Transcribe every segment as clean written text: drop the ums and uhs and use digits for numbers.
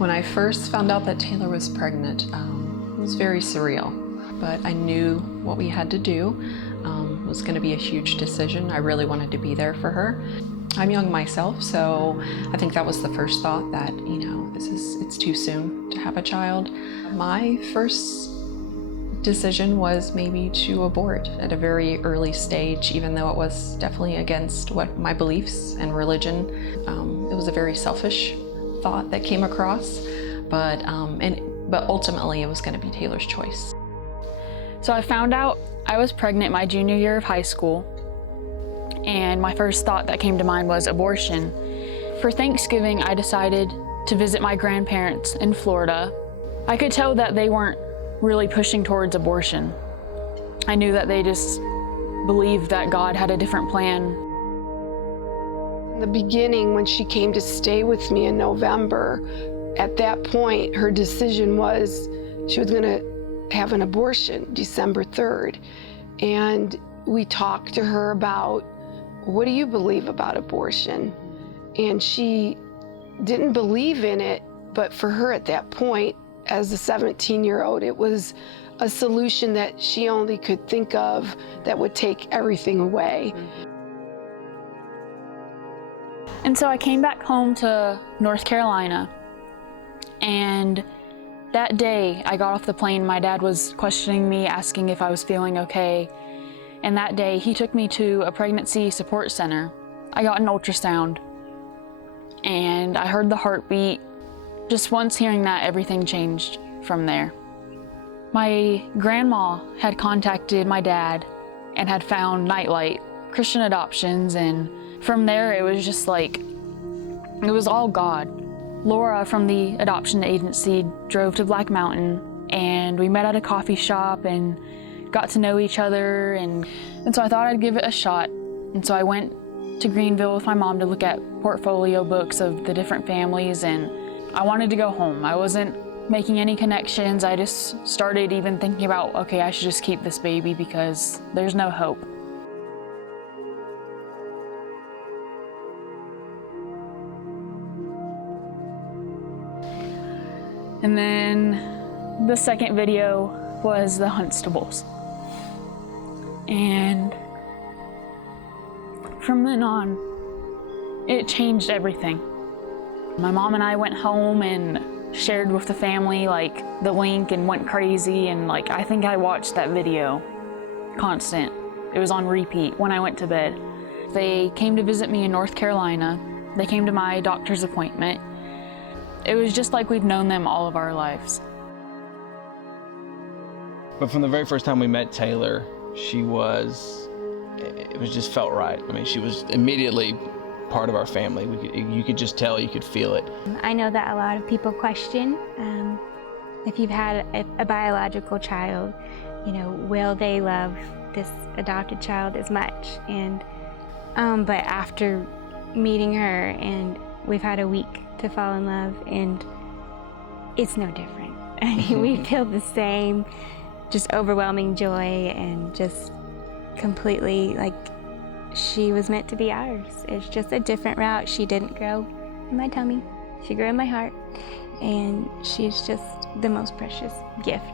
When I first found out that Taylor was pregnant, it was very surreal, but I knew what we had to do. It was going to be a huge decision. I really wanted to be there for her. I'm young myself, so I think that was the first thought that, it's too soon to have a child. My first decision was maybe to abort at a very early stage, even though it was definitely against what my beliefs and religion. It was a very selfish thought that came across, but ultimately it was going to be Taylor's choice. So I found out I was pregnant my junior year of high school, and my first thought that came to mind was abortion. For Thanksgiving, I decided to visit my grandparents in Florida. I could tell that they weren't really pushing towards abortion. I knew that they just believed that God had a different plan. In the beginning, when she came to stay with me in November, at that point, her decision was she was going to have an abortion December 3rd. And we talked to her about, what do you believe about abortion? And she didn't believe in it, but for her at that point, as a 17-year-old, it was a solution that she only could think of that would take everything away. And so I came back home to North Carolina, and that day I got off the plane. My dad was questioning me, asking if I was feeling okay. And that day he took me to a pregnancy support center. I got an ultrasound, and I heard the heartbeat. Just once hearing that, everything changed from there. My grandma had contacted my dad and had found Nightlight, Christian Adoptions, and from there it was just like, it was all God. Laura from the adoption agency drove to Black Mountain, and we met at a coffee shop and got to know each other, and so I thought I'd give it a shot. And so I went to Greenville with my mom to look at portfolio books of the different families, and I wanted to go home. I wasn't making any connections. I just started even thinking about, okay, I should just keep this baby because there's no hope. And then the second video was the Huntstables. And from then on, it changed everything. My mom and I went home and shared with the family like the link and went crazy, and like I think I watched that video constant. It was on repeat when I went to bed. They came to visit me in North Carolina. They came to my doctor's appointment. It was just like we've known them all of our lives. But from the very first time we met Taylor, it just felt right. I mean, she was immediately part of our family. You could just tell, you could feel it. I know that a lot of people question if you've had a biological child, will they love this adopted child as much? And but after meeting her, and we've had a week to fall in love, and it's no different. I mean, we feel the same, just overwhelming joy, and just completely like she was meant to be ours. It's just a different route. She didn't grow in my tummy. She grew in my heart, and she's just the most precious gift.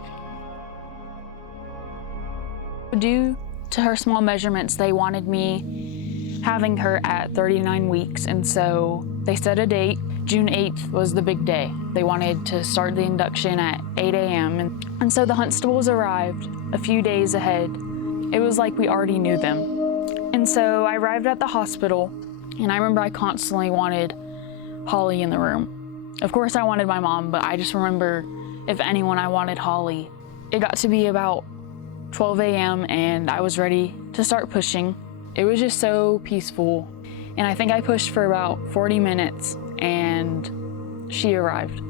Due to her small measurements, they wanted me having her at 39 weeks, and so they set a date. June 8th was the big day. They wanted to start the induction at 8 a.m. And so the Huntstables arrived a few days ahead. It was like we already knew them. And so I arrived at the hospital, and I remember I constantly wanted Holly in the room. Of course I wanted my mom, but I just remember if anyone, I wanted Holly. It got to be about 12 a.m. and I was ready to start pushing. It was just so peaceful. And I think I pushed for about 40 minutes and she arrived.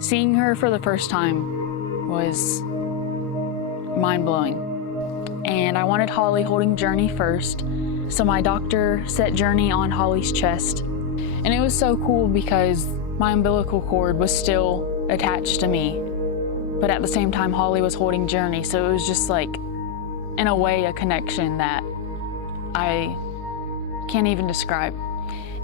Seeing her for the first time was mind-blowing. And I wanted Holly holding Journey first, so my doctor set Journey on Holly's chest. And it was so cool because my umbilical cord was still attached to me, but at the same time Holly was holding Journey, so it was just like, in a way, a connection that I can't even describe.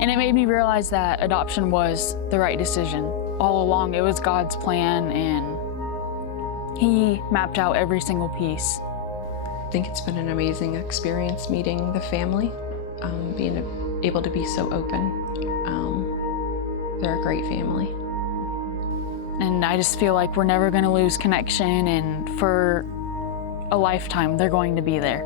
And it made me realize that adoption was the right decision. all along it was God's plan, and He mapped out every single piece. I think it's been an amazing experience meeting the family, being able to be so open. They're a great family. And I just feel like we're never going to lose connection, and for a lifetime they're going to be there.